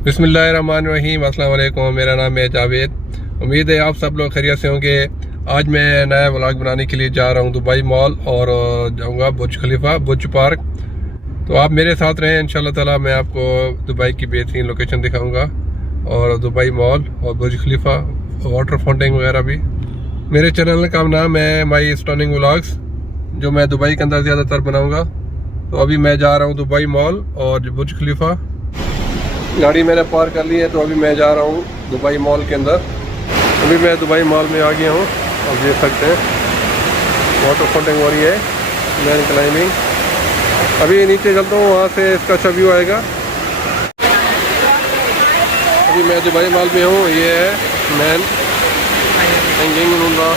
बिस्मिल्लाहिर्रहमानिर्रहीम। अस्सलाम वालेकुम। मेरा नाम है जावेद। उम्मीद है आप सब लोग खैरियत से होंगे। आज मैं नया व्लॉग बनाने के लिए जा रहा हूँ दुबई मॉल और जाऊँगा बुर्ज खलीफा, बुर्ज पार्क। तो आप मेरे साथ रहें, इंशाल्लाह ताला मैं आपको दुबई की बेहतरीन लोकेशन दिखाऊँगा और दुबई मॉल और बुर्ज खलीफा, वाटर फाउंटेन वगैरह भी। मेरे चैनल का नाम है माई स्टनिंग व्लॉग्स, जो मैं दुबई के अंदर ज़्यादातर बनाऊँगा। तो अभी मैं जा रहा हूँ दुबई मॉल और बुर्ज खलीफा। गाड़ी मैंने पार्क कर ली है, तो अभी मैं जा रहा हूँ दुबई मॉल के अंदर। अभी मैं दुबई मॉल में आ गया हूँ, आप देख सकते हैं वाटर फाउंटेन हो रही है, मैन क्लाइंबिंग। अभी नीचे चलता हूँ, वहाँ से इसका अच्छा व्यू आएगा। अभी मैं दुबई मॉल में हूँ, ये है मैन हैंगिंग रूंगा,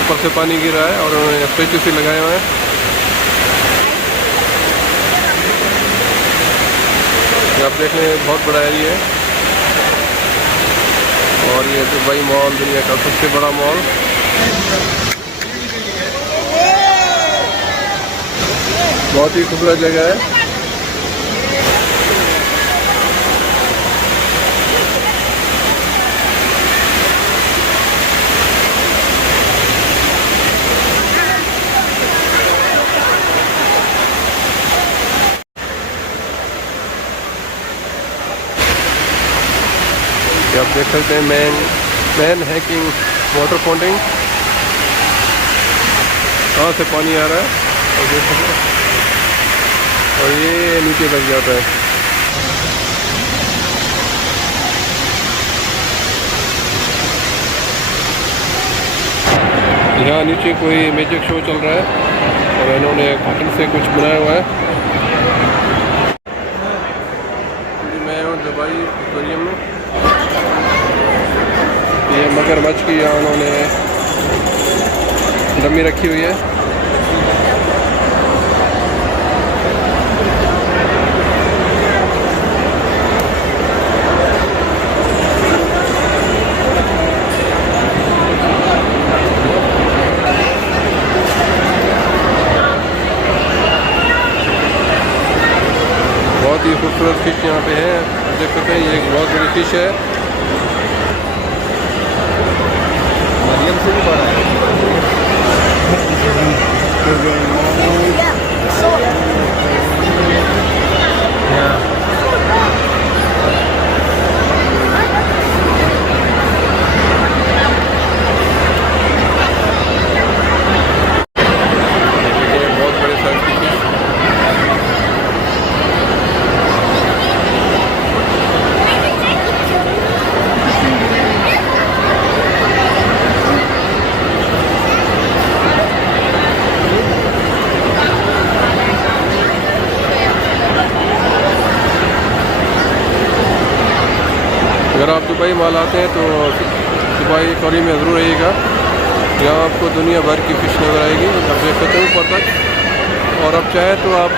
ऊपर से पानी गिर रहा है और उन्होंने स्टैचू से लगाए हुए हैं। आप देख रहे हैं बहुत बड़ा एरिया है और ये दुबई मॉल दुनिया का सबसे बड़ा मॉल। बहुत ही खूबसूरत जगह है। आप देख सकते हैं मैन हैकिंग वाटर फाउंटेन, कहाँ से पानी आ रहा है और देख सकते हैं, और ये नीचे लग जाता है। यहाँ नीचे कोई मैजिक शो चल रहा है और इन्होंने कॉटन से कुछ बनाया हुआ है। मैं हूँ दुबई एक्वेरियम में। ये मगरमच्छ की यहाँ उन्होंने डमी रखी हुई है। बहुत ही खूबसूरत फिश यहाँ पे है, देख सकते हैं। ये एक बहुत बड़ी फिश है, से भी बड़ा है। बहुत बड़े साइज की फिश। अगर आप दुबई मॉल आते हैं तो दुबई एक्वेरियम में ज़रूर रहिएगा। यहाँ आपको दुनिया भर की फ़िश नज़र आएगी, आप देख सकते हैं ऊपर तक। और अब चाहे तो आप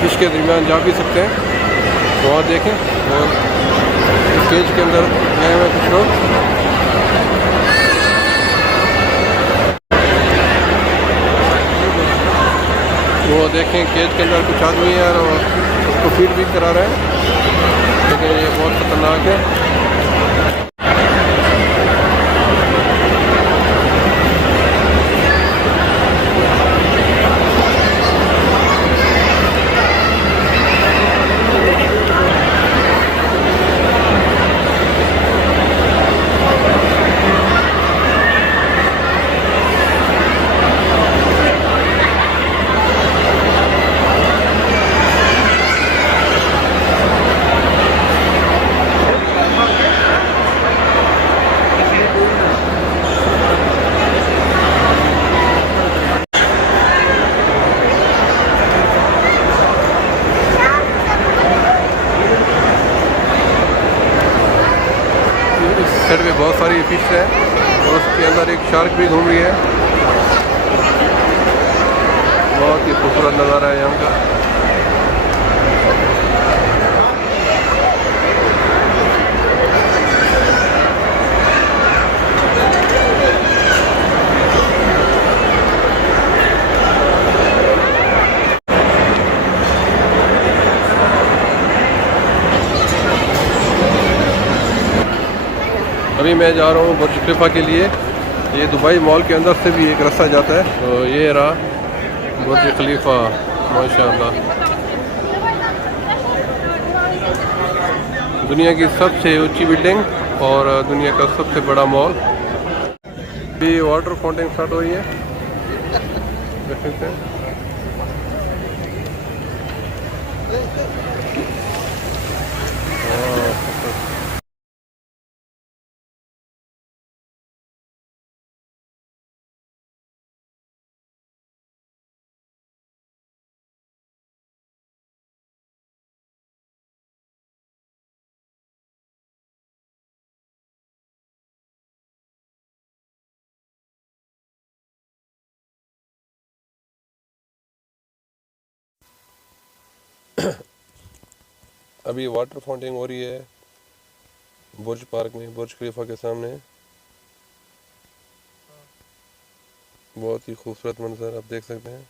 फ़िश के दरमियान जा भी सकते हैं, तो वहाँ देखें। और केज के अंदर गए हुए कुछ लोग, वो देखें केज के अंदर कुछ आदमी है और उसको फीड भी करा रहे हैं, लेकिन ये बहुत ख़तरनाक है। साइड में बहुत सारी फिश है और उसके अंदर एक शार्क भी घूम रही है। बहुत ही खूबसूरत नज़ारा है यहाँ का। अभी मैं जा रहा हूँ बुर्ज खलीफा के लिए। ये दुबई मॉल के अंदर से भी एक रास्ता जाता है। तो ये रहा बुर्ज खलीफा, माशाल्लाह दुनिया की सबसे ऊंची बिल्डिंग और दुनिया का सबसे बड़ा मॉल। अभी वाटर फाउंटेन स्टार्ट हुई है, देख सकते हैं। अभी वाटर फाउंटेन हो रही है बुर्ज पार्क में, बुर्ज खलीफा के सामने। बहुत ही खूबसूरत मंजर आप देख सकते हैं।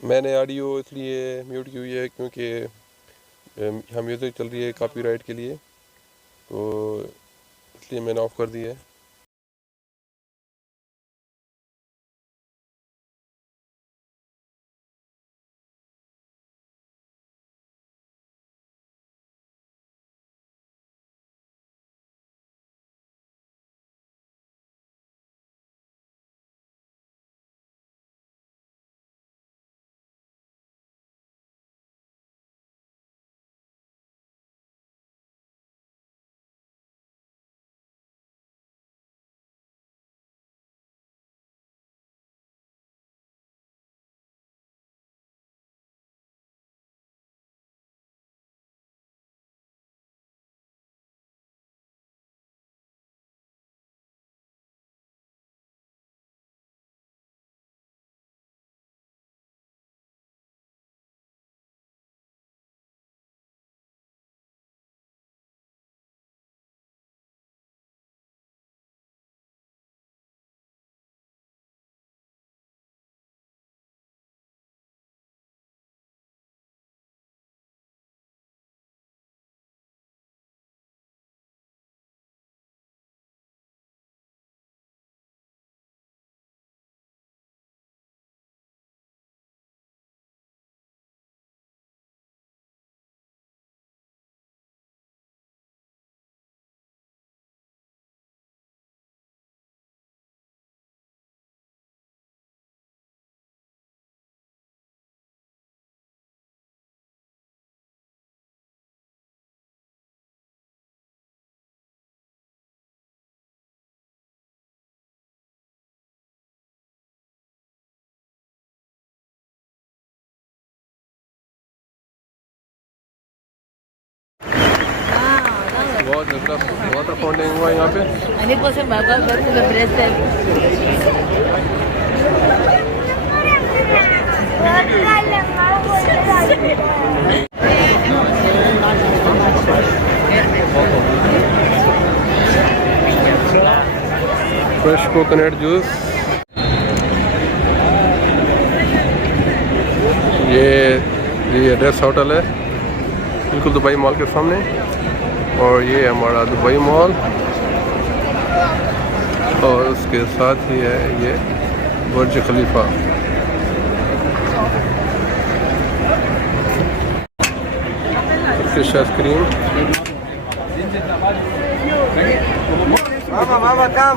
मैंने ऑडियो इसलिए म्यूट की हुई है क्योंकि यहाँ म्यूज़िक चल रही है कॉपीराइट के लिए, तो इसलिए मैंने ऑफ कर दी है। बहुत ज़बरदस्त वाटर फाउंटेन हुआ यहाँ पे। Fresh coconut juice. ये एड्रेस होटल है बिल्कुल दुबई मॉल के सामने, और ये हमारा दुबई मॉल, और उसके साथ ही है ये बुर्ज खलीफा। Fish ice cream. मामा मामा काम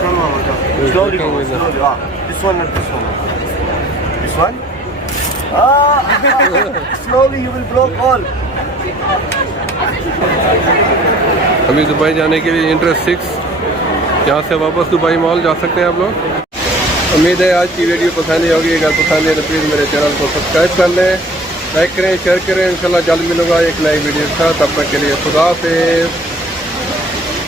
come mama slowly this one not this one slowly you will block all। अभी दुबई जाने के लिए इंटरेस्ट 6 यहाँ से वापस दुबई मॉल जा सकते हैं आप लोग। उम्मीद है आज की वीडियो पसंद आई होगी। अगर पसंद है तो प्लीज़ मेरे चैनल को सब्सक्राइब कर लें, लाइक करें, शेयर करें। इंशाल्लाह जल्द मिलूंगा एक नई वीडियो के साथ। तब तक के लिए खुदा हाफिज़।